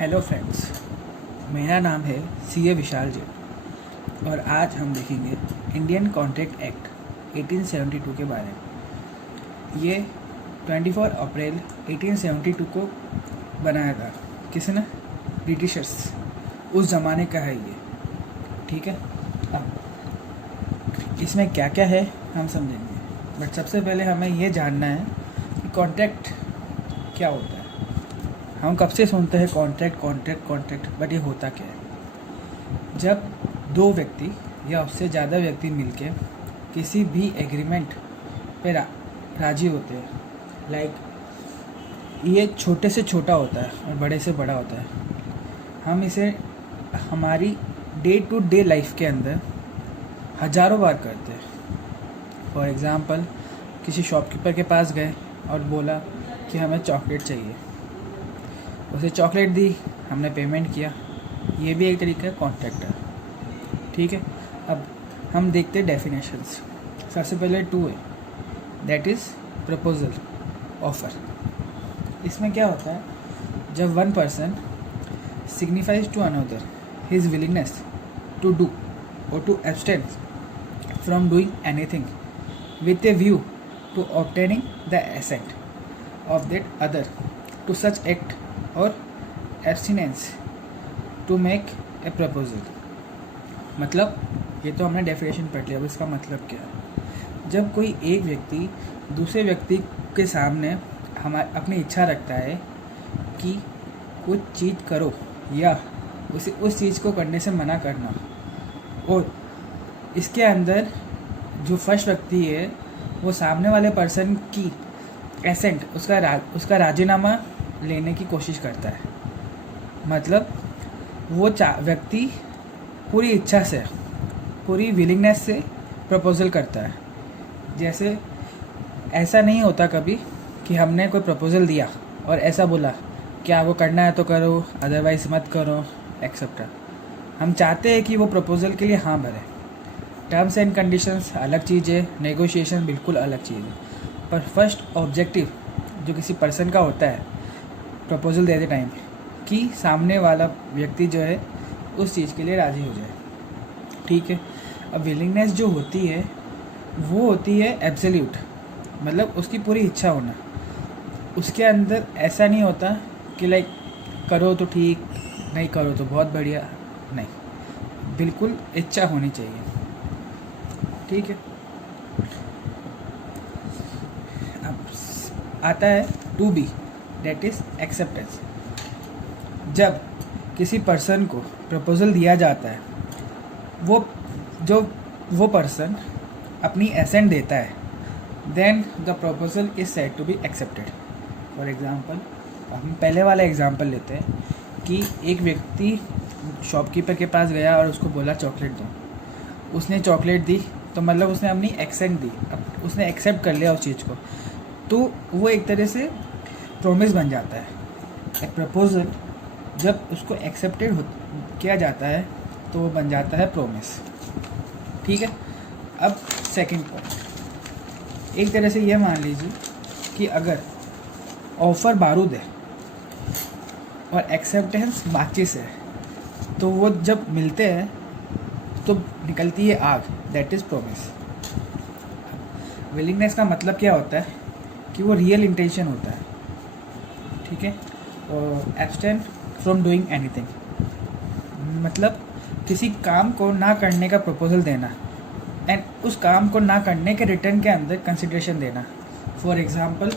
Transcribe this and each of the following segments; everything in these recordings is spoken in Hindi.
हेलो फ्रेंड्स, मेरा नाम है सी ए विशाल जी और आज हम देखेंगे इंडियन कॉन्ट्रैक्ट एक्ट 1872 के बारे में। ये 24 अप्रैल 1872 को बनाया था। किसने? ब्रिटिशर्स। उस ज़माने का है ये। ठीक है, अब इसमें क्या क्या है हम समझेंगे, बट सबसे पहले हमें ये जानना है कि कॉन्ट्रैक्ट क्या होता है। हम कब से सुनते हैं कॉन्ट्रैक्ट, बट ये होता क्या है? जब दो व्यक्ति या उससे ज़्यादा व्यक्ति मिलके किसी भी एग्रीमेंट पे राजी होते हैं, लाइक ये छोटे से छोटा होता है और बड़े से बड़ा होता है। हम इसे हमारी डे टू डे लाइफ के अंदर हज़ारों बार करते हैं। फॉर एग्ज़ाम्पल, किसी शॉपकीपर के पास गए और बोला कि हमें चॉकलेट चाहिए, उसे चॉकलेट दी, हमने पेमेंट किया। ये भी एक तरीके का कॉन्ट्रैक्ट है। ठीक है, अब हम देखते हैं डेफिनेशंस। सबसे पहले 2 है, दैट इज़ प्रपोजल, ऑफ़र। इसमें क्या होता है? जब one person signifies to another his willingness to do or to abstain from doing anything with a view to obtaining the assent of that other to such act or abstinence to make a proposal. मतलब ये तो हमने डेफिनेशन पढ़ लिया। अब इसका मतलब क्या है? जब कोई एक व्यक्ति दूसरे व्यक्ति के सामने अपनी इच्छा रखता है कि कुछ चीज़ करो या उसे उस चीज़ को करने से मना करना, और इसके अंदर जो फर्स्ट व्यक्ति है वो सामने वाले पर्सन की एसेंट, उसका राजीनामा लेने की कोशिश करता है। मतलब वो व्यक्ति पूरी इच्छा से, पूरी विलिंगनेस से प्रपोज़ल करता है। जैसे ऐसा नहीं होता कभी कि हमने कोई प्रपोज़ल दिया और ऐसा बोला क्या वो करना है तो करो, अदरवाइज़ मत करो, एक्सेट्रा। हम चाहते हैं कि वो प्रपोज़ल के लिए हाँ भरे। टर्म्स एंड कंडीशंस अलग चीज़ है, नेगोशिएशन बिल्कुल अलग चीज़ है। पर फर्स्ट ऑब्जेक्टिव जो किसी पर्सन का होता है प्रपोज़ल देते टाइम, कि सामने वाला व्यक्ति जो है उस चीज़ के लिए राज़ी हो जाए। ठीक है, अब विलिंगनेस जो होती है वो होती है एब्सोल्यूट, मतलब उसकी पूरी इच्छा होना। उसके अंदर ऐसा नहीं होता कि लाइक करो तो ठीक, नहीं करो तो बहुत बढ़िया, नहीं, बिल्कुल इच्छा होनी चाहिए। ठीक है, अब आता है 2B, दैट इज़ एक्सेप्टेंस। जब किसी पर्सन को प्रपोज़ल दिया जाता है, वो पर्सन अपनी एसेंट देता है, then the proposal is said to be accepted. For example, हम पहले वाला एग्ज़ाम्पल लेते हैं कि एक व्यक्ति शॉपकीपर के पास गया और उसको बोला चॉकलेट दो। उसने चॉकलेट दी तो मतलब उसने अपनी एसेंट दी, अब उसने एक्सेप्ट कर लिया उस चीज़ को, तो वो एक तरह से प्रॉमिस बन जाता है। एक प्रपोज़ल जब उसको एक्सेप्टेड किया जाता है तो वो बन जाता है प्रॉमिस। ठीक है, अब सेकंड पॉइंट, एक तरह से ये मान लीजिए कि अगर ऑफ़र बारूद है और एक्सेप्टेंस माचिस है, तो वो जब मिलते हैं तो निकलती है आग, दैट इज़ प्रॉमिस। विलिंगनेस का मतलब क्या होता है कि वो रियल इंटेंशन होता है। ठीक है, और एब्सटेन फ्रॉम डूइंग एनीथिंग, मतलब किसी काम को ना करने का प्रपोज़ल देना एंड उस काम को ना करने के रिटर्न के अंदर कंसिडरेशन देना। फॉर एग्ज़ाम्पल,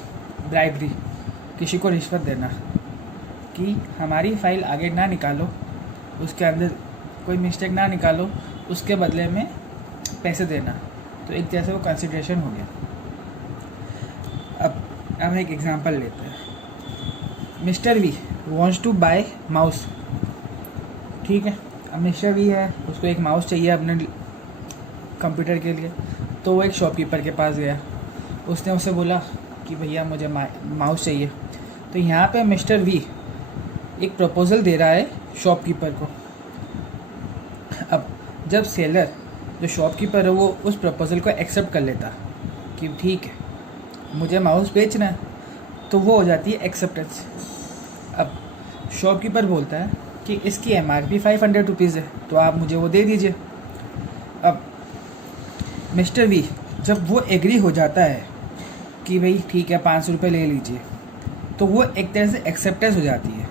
ब्राइबरी, किसी को रिश्वत देना कि हमारी फाइल आगे ना निकालो, उसके अंदर कोई मिस्टेक ना निकालो, उसके बदले में पैसे देना, तो एक जैसे वो कंसिडरेशन हो गया। अब हम एक एग्ज़ाम्पल लेते हैं। Mister V wants to buy mouse. ठीक है, अब मिस्टर वी है, उसको एक माउस चाहिए अपने कंप्यूटर के लिए, तो वो एक शॉपकीपर के पास गया। उसने उसे बोला कि भैया मुझे माउस चाहिए। तो यहाँ पे मिस्टर वी एक प्रपोज़ल दे रहा है शॉपकीपर को। अब जब सेलर, जो शॉपकीपर है, वो उस प्रपोज़ल को एक्सेप्ट कर लेता कि ठीक है मुझे माउस बेचना है, तो वो हो जाती है एक्सेप्टेंस। अब शॉपकीपर बोलता है कि इसकी MRP 500 रुपीज़ है, तो आप मुझे वो दे दीजिए। अब मिस्टर वी जब वो एग्री हो जाता है कि भाई ठीक है 500 रुपये ले लीजिए, तो वो एक तरह से एक्सेप्टेंस हो जाती है।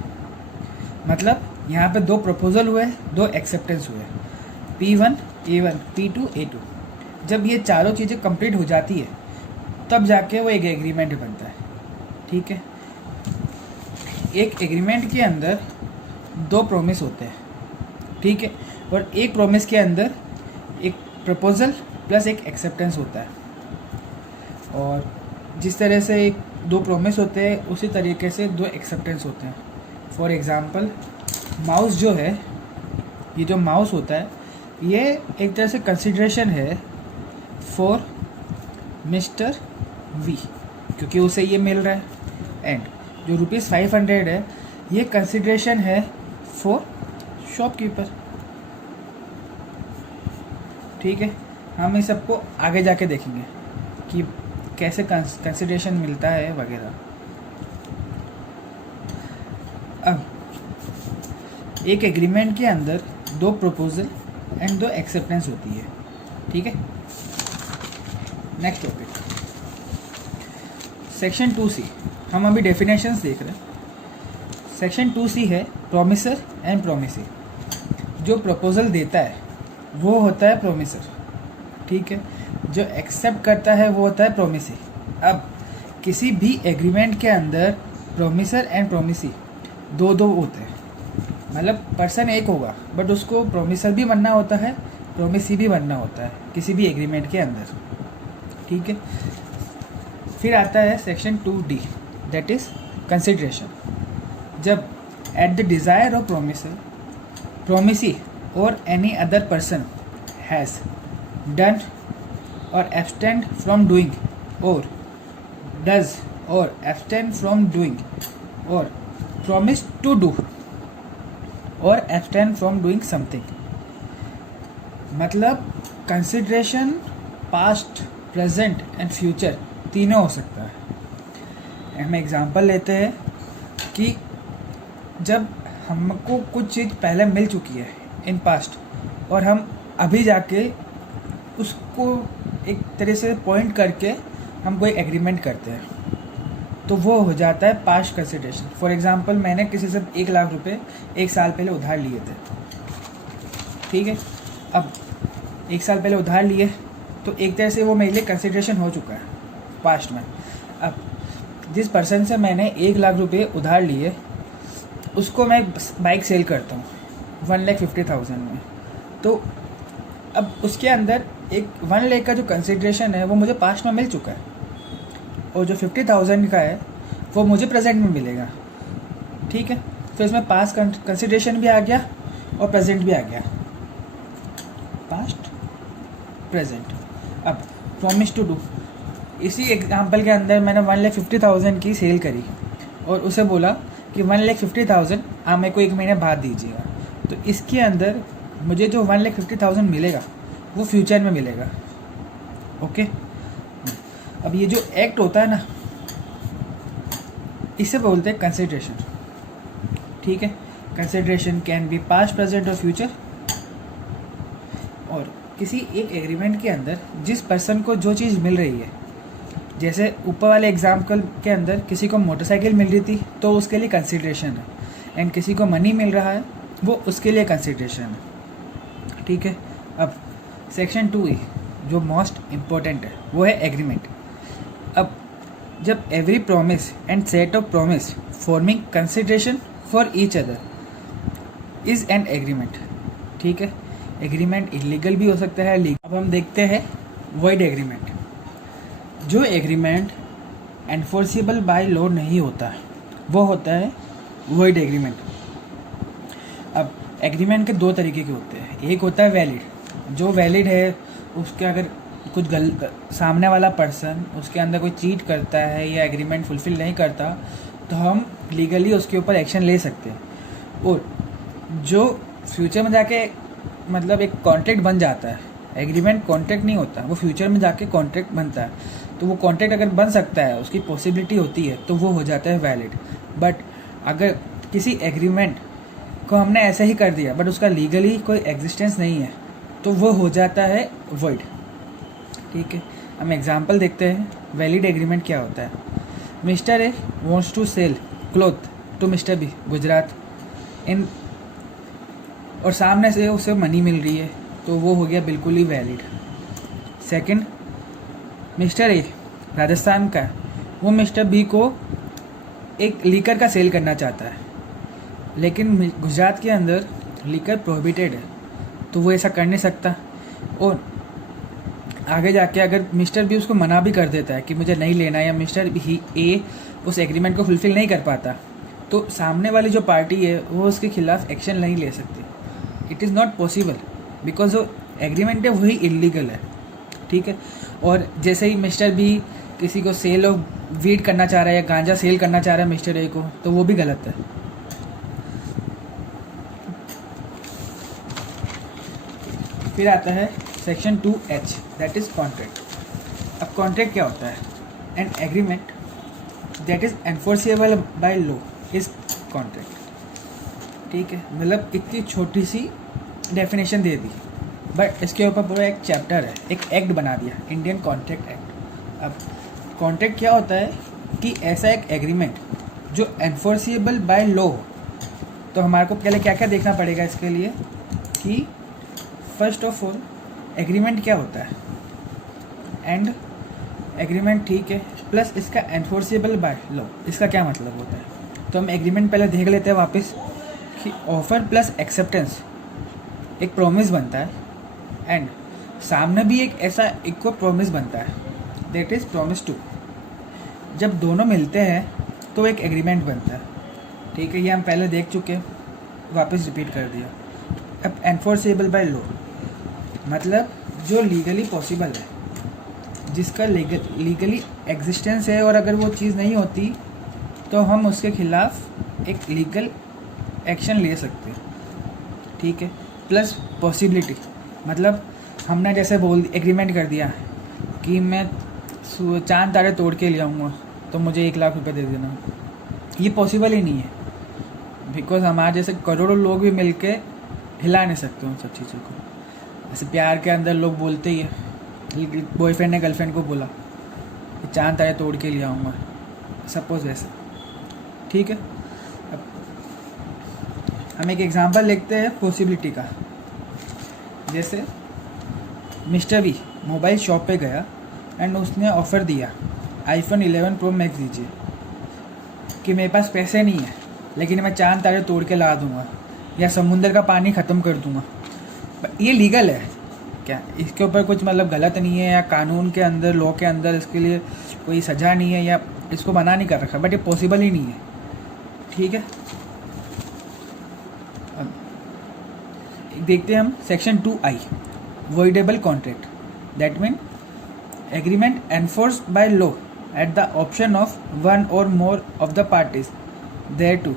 मतलब यहाँ पे 2 प्रपोजल हुए, 2 एक्सेप्टेंस हुए, P1 A1 P2 A2। जब ये चारों चीज़ें कंप्लीट हो जाती है तब जाके वो एक एग्रीमेंट बनता है। ठीक है, एक एग्रीमेंट के अंदर 2 प्रॉमिस होते हैं। ठीक है, और एक प्रॉमिस के अंदर एक प्रपोजल प्लस एक एक्सेप्टेंस होता है। और जिस तरह से 2 प्रॉमिस होते हैं उसी तरीके से 2 एक्सेप्टेंस होते हैं। फॉर एग्ज़ाम्पल माउस जो है, ये जो माउस होता है ये एक तरह से कंसिडरेशन है फॉर मिस्टर वी, क्योंकि उसे ये मिल रहा है। एंड जो ₹500 है ये कंसिडरेशन है फॉर शॉपकीपर। ठीक है, हम इस सबको आगे जाके देखेंगे कि कैसे कंसिडरेशन मिलता है वगैरह। अब एक एग्रीमेंट के अंदर 2 प्रपोजल एंड 2 एक्सेप्टेंस होती है। ठीक है, नेक्स्ट टॉपिक सेक्शन 2C। हम अभी डेफिनेशंस देख रहे हैं। सेक्शन 2C है प्रोमिसर एंड प्रोमिसी। जो प्रपोजल देता है वो होता है प्रोमिसर। ठीक है, जो एक्सेप्ट करता है वो होता है प्रोमिसी। अब किसी भी एग्रीमेंट के अंदर प्रोमिसर एंड प्रोमिसी 2 होते हैं। मतलब पर्सन एक होगा बट उसको प्रोमिसर भी बनना होता है, प्रोमिसी भी बनना होता है किसी भी एग्रीमेंट के अंदर। ठीक है, फिर आता है section 2D that is consideration. जब at the desire of promisor, promisee or any other person has done or abstained from doing or does or abstained from doing or promise to do और abstain from doing something। मतलब consideration past, present and future तीनों हो सकता है। हम एग्जांपल लेते हैं कि जब हमको कुछ चीज़ पहले मिल चुकी है इन पास्ट और हम अभी जाके उसको एक तरह से पॉइंट करके हम कोई एग्रीमेंट करते हैं, तो वो हो जाता है पास्ट कंसिडरेशन। फॉर एग्जांपल मैंने किसी से 1 लाख रुपए 1 साल पहले उधार लिए थे। ठीक है, अब 1 साल पहले उधार लिए तो एक तरह से वो मेरे लिए कंसिडरेशन हो चुका है पास्ट में। अब जिस पर्सन से मैंने 1 लाख रुपए उधार लिए उसको मैं बाइक सेल करता हूँ 1,50,000 में, तो अब उसके अंदर एक 1 लाख का जो कंसिडरेशन है वो मुझे पास्ट में मिल चुका है और जो 50,000 का है वो मुझे प्रेजेंट में मिलेगा। ठीक है, तो इसमें पास्ट कंसिडरेशन भी आ गया और प्रेजेंट भी आ गया, पास्ट प्रेजेंट। अब प्रॉमिस टू डू, इसी एग्जांपल के अंदर मैंने 1,50,000 की सेल करी और उसे बोला कि 1,50,000 आप मेरे को 1 महीने बाद दीजिएगा, तो इसके अंदर मुझे जो 1,50,000 मिलेगा वो फ्यूचर में मिलेगा। ओके, अब ये जो एक्ट होता है ना इसे बोलते हैं कंसिडरेशन। ठीक है, consideration can be past, present और फ्यूचर। और किसी एक एग्रीमेंट के अंदर जिस पर्सन को जो चीज़ मिल रही है, जैसे ऊपर वाले एग्जाम्पल के अंदर किसी को मोटरसाइकिल मिल रही थी तो उसके लिए कंसिडरेशन है, एंड किसी को मनी मिल रहा है वो उसके लिए कंसिडरेशन है। ठीक है, अब सेक्शन 2E जो मोस्ट इम्पोर्टेंट है वो है एग्रीमेंट। अब जब every promise and set of promise forming consideration for each other is an agreement. ठीक है, एग्रीमेंट इलीगल भी हो सकता है, लीगल। अब हम देखते हैं वॉइड एग्रीमेंट। जो एग्रीमेंट एनफोर्सेबल बाय लॉ नहीं होता है वो होता है वॉइड एग्रीमेंट। अब एग्रीमेंट के 2 तरीके के होते हैं। एक होता है वैलिड, जो वैलिड है उसके अगर कुछ सामने वाला पर्सन उसके अंदर कोई चीट करता है या एग्रीमेंट फुलफिल नहीं करता तो हम लीगली उसके ऊपर एक्शन ले सकते हैं। और जो फ्यूचर में जाके मतलब एक कॉन्ट्रैक्ट बन जाता है, एग्रीमेंट कॉन्ट्रैक्ट नहीं होता, वो फ्यूचर में जाके कॉन्ट्रैक्ट बनता है, तो वो कॉन्ट्रैक्ट अगर बन सकता है, उसकी पॉसिबिलिटी होती है, तो वो हो जाता है वैलिड। बट अगर किसी एग्रीमेंट को हमने ऐसे ही कर दिया बट उसका लीगली कोई एग्जिस्टेंस नहीं है, तो वो हो जाता है वॉइड। ठीक है, हम एग्जांपल देखते हैं वैलिड एग्रीमेंट क्या होता है। Mister A wants to sell cloth to mister B Gujarat इन, और सामने से उसे मनी मिल रही है, तो वो हो गया बिल्कुल ही valid. Second, mister A Rajasthan का, वो मिस्टर बी को एक लीकर का सेल करना चाहता है, लेकिन गुजरात के अंदर लीकर प्रोहिबिटेड है, तो वो ऐसा कर नहीं सकता। और आगे जाके अगर मिस्टर बी उसको मना भी कर देता है कि मुझे नहीं लेना, या मिस्टर बी ए उस एग्रीमेंट को फुलफ़िल नहीं कर पाता, तो सामने वाली जो पार्टी है वो उसके खिलाफ एक्शन नहीं ले सकती। It is not possible because जो एग्रीमेंट है वही इलीगल है। ठीक है, और जैसे ही मिस्टर बी किसी को सेल ऑफ वीड करना चाह रहा है या गांजा सेल करना चाह रहा है मिस्टर ए को, तो वो भी गलत है। फिर आता है section 2H, that is contract. अब कॉन्ट्रैक्ट क्या होता है? An agreement that is enforceable by law is contract. ठीक है, मतलब इतनी छोटी सी डेफिनेशन दे दी, बट इसके ऊपर पूरा एक चैप्टर है, एक एक्ट बना दिया, इंडियन कॉन्ट्रैक्ट एक्ट। अब कॉन्ट्रैक्ट क्या होता है कि ऐसा एक एग्रीमेंट जो एनफोर्सेबल बाय लॉ। तो हमारे को पहले क्या क्या देखना पड़ेगा इसके लिए कि फर्स्ट ऑफ ऑल एग्रीमेंट क्या होता है, एंड एग्रीमेंट, ठीक है, प्लस इसका एनफोर्सेबल बाय लॉ, इसका क्या मतलब होता है। तो हम एग्रीमेंट पहले देख लेते हैं वापस कि ऑफर प्लस एक्सेप्टेंस एक प्रॉमिस बनता है, एंड सामने भी एक ऐसा एक को प्रॉमिस बनता है, दैट इज़ प्रॉमिस टू। जब दोनों मिलते हैं तो एक एग्रीमेंट बनता है। ठीक है, ये हम पहले देख चुके, वापस रिपीट कर दिया। अब एनफोर्सेबल बाय लॉ मतलब जो लीगली पॉसिबल है, जिसका लीगली एग्जिस्टेंस है, और अगर वो चीज़ नहीं होती तो हम उसके खिलाफ एक लीगल एक्शन ले सकते हैं। ठीक है, प्लस पॉसिबिलिटी मतलब हमने जैसे एग्रीमेंट कर दिया कि मैं चांद तारे तोड़ के ले आऊँगा तो मुझे 1 लाख रुपए दे देना, ये पॉसिबल ही नहीं है, बिकॉज हमारे जैसे करोड़ों लोग भी मिलके हिला नहीं सकते उन सब चीज़ों को। ऐसे प्यार के अंदर लोग बोलते ही है, बॉयफ्रेंड ने गर्लफ्रेंड को बोला कि चांद तारे तोड़ के ले आऊँगा, सपोज वैसे। ठीक है, अब हम एक एग्जांपल देखते हैं पॉसिबिलिटी का। जैसे मिस्टर बी मोबाइल शॉप पे गया एंड उसने ऑफ़र दिया iPhone 11 Pro Max दीजिए, कि मेरे पास पैसे नहीं है लेकिन मैं चांद तारे तोड़ के ला दूँगा या समुंदर का पानी ख़त्म कर दूँगा। ये लीगल है क्या? इसके ऊपर कुछ मतलब गलत नहीं है, या कानून के अंदर, लॉ के अंदर इसके लिए कोई सज़ा नहीं है, या इसको मना नहीं कर रखा, बट ये पॉसिबल ही नहीं है। ठीक है, देखते हैं हम section 2I, voidable contract. That mean agreement enforced by law at the option of one or more of the parties there to,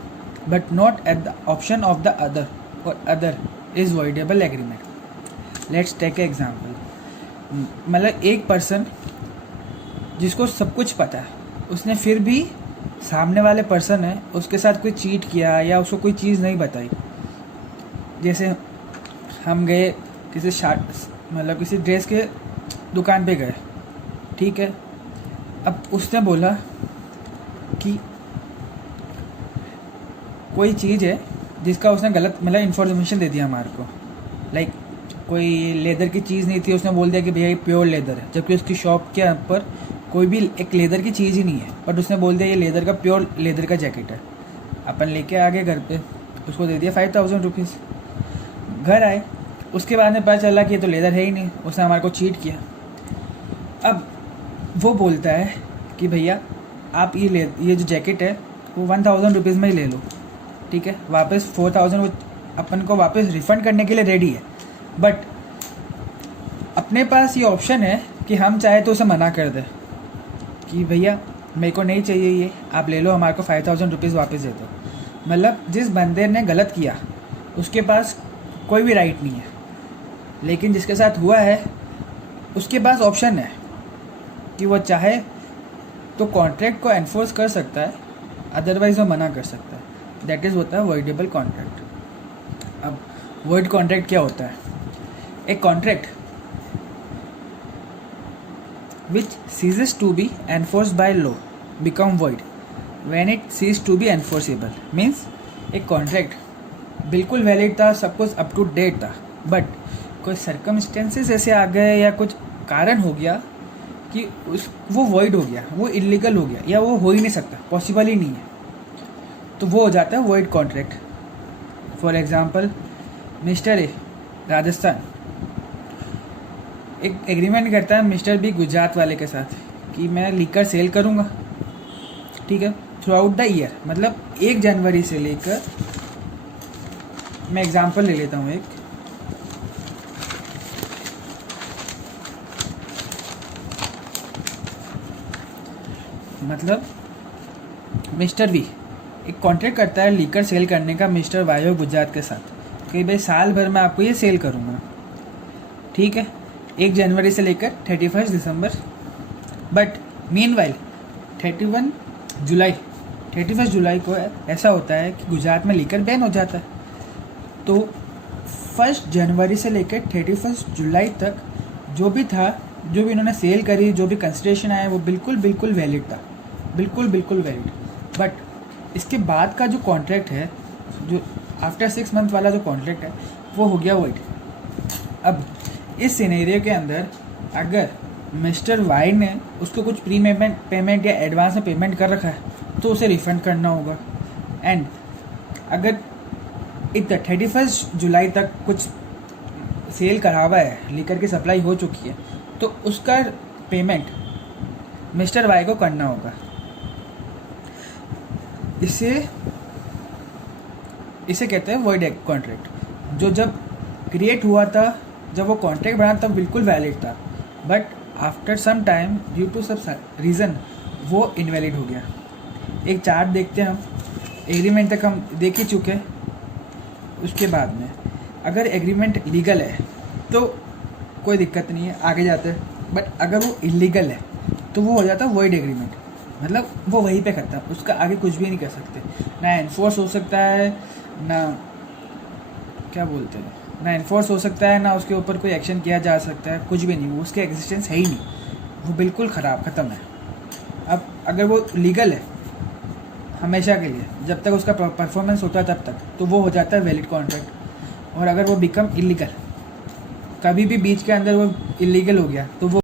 but not at the option of the other, और other is voidable agreement. Let's take a example. मतलब एक पर्सन जिसको सब कुछ पता है, उसने फिर भी सामने वाले पर्सन है उसके साथ कोई चीट किया या उसको कोई चीज़ नहीं बताई। जैसे हम गए किसी मतलब किसी ड्रेस के दुकान पे गए, ठीक है, अब उसने बोला कि कोई चीज़ है जिसका उसने गलत मतलब इन्फॉर्मेशन दे दिया हमारे को, लाइक कोई लेदर की चीज़ नहीं थी, उसने बोल दिया कि भैया ये प्योर लेदर है, जबकि उसकी शॉप के ऊपर कोई भी एक लेदर की चीज़ ही नहीं है, बट उसने बोल दिया ये लेदर का प्योर लेदर का जैकेट है। अपन लेके आ गए घर पे, उसको दे दिया 5000 रुपीज़। घर आए, उसके बाद में पता चला कि ये तो लेदर है ही नहीं, उसने हमारे को चीट किया। अब वो बोलता है कि भैया आप ये जो जैकेट है वो 1000 रुपीज़ में ही ले लो, ठीक है, वापस 4000 वो अपन को वापस रिफ़ंड करने के लिए रेडी है, बट अपने पास ये ऑप्शन है कि हम चाहे तो उसे मना कर दें कि भैया मेरे को नहीं चाहिए ये, आप ले लो, हमारे को 5000 रुपीज़ वापस दे दो। मतलब जिस बंदे ने गलत किया उसके पास कोई भी राइट नहीं है, लेकिन जिसके साथ हुआ है उसके पास ऑप्शन है कि वो चाहे तो कॉन्ट्रैक्ट को एनफोर्स कर सकता है, अदरवाइज़ वो मना कर सकता है। दैट इज़ होता है वॉइडेबल कॉन्ट्रैक्ट। अब वॉइड कॉन्ट्रैक्ट क्या होता है? एक contract which ceases to be enforced by law become void when it ceases to be enforceable। Means एक कॉन्ट्रैक्ट बिल्कुल वैलिड था, सब कुछ अप टू डेट था, बट कोई सर्कमस्टेंसेस ऐसे आ गए या कुछ कारण हो गया कि वो वॉइड हो गया, वो इलीगल हो गया, या वो हो ही नहीं सकता, पॉसिबल ही नहीं है, तो वो हो जाता है void contract. For example, mister A Rajasthan एक एग्रीमेंट करता है मिस्टर बी गुजरात वाले के साथ कि मैं लीकर सेल करूँगा, ठीक है, थ्रू आउट द ईयर। मतलब 1 जनवरी से लेकर, मैं एग्जांपल ले लेता हूँ एक, मतलब मिस्टर वी एक कॉन्ट्रैक्ट करता है लीकर सेल करने का मिस्टर वाई और गुजरात के साथ कि भाई साल भर में आपको ये सेल करूँगा, ठीक है, 1 जनवरी से लेकर 31 दिसंबर। बट मीनवाइल 31 जुलाई को ऐसा होता है कि गुजरात में लीकर बैन हो जाता है, तो 1 जनवरी से लेकर 31 जुलाई तक जो भी था, जो भी इन्होंने सेल करी, जो भी कंसिडरेशन आया, वो बिल्कुल वैलिड था, बिल्कुल वैलिड। बट इसके बाद का जो कॉन्ट्रैक्ट है, जो आफ्टर 6 मंथ वाला जो कॉन्ट्रैक्ट है, वो हो गया वॉइड। अब इस सिनेरियो के अंदर अगर मिस्टर वाई ने उसको कुछ प्री पेमेंट या एडवांस में पेमेंट कर रखा है तो उसे रिफंड करना होगा। एंड अगर 31 जुलाई तक कुछ सेल करा हुआ है, लीकर की सप्लाई हो चुकी है, तो उसका पेमेंट मिस्टर वाई को करना होगा। इसे कहते हैं वॉइड कॉन्ट्रैक्ट, जो जब क्रिएट हुआ था, जब वो कॉन्ट्रैक्ट बना तब बिल्कुल वैलिड था, but after some time due to सब रीज़न वो इनवैलिड हो गया। एक चार्ट देखते हैं हम, एग्रीमेंट तक हम देख ही चुके हैं। उसके बाद में अगर एग्रीमेंट लीगल है तो कोई दिक्कत नहीं है, आगे जाते हैं, बट अगर वो इलीगल है तो वो हो जाता है वॉइड एग्रीमेंट, मतलब वो वहीं पे खत्म, उसका आगे कुछ भी नहीं कर सकते, ना एनफोर्स हो सकता है, ना क्या बोलते हैं, ना इन्फोर्स हो सकता है, ना उसके ऊपर कोई एक्शन किया जा सकता है, कुछ भी नहीं, वो उसके एग्जिस्टेंस है ही नहीं, वो बिल्कुल ख़राब ख़त्म है। अब अगर वो लीगल है हमेशा के लिए, जब तक उसका परफॉर्मेंस होता है तब तक, तो वो हो जाता है वैलिड कॉन्ट्रैक्ट। और अगर वो बिकम इलीगल, कभी भी बीच के अंदर वो इलीगल हो गया, तो वो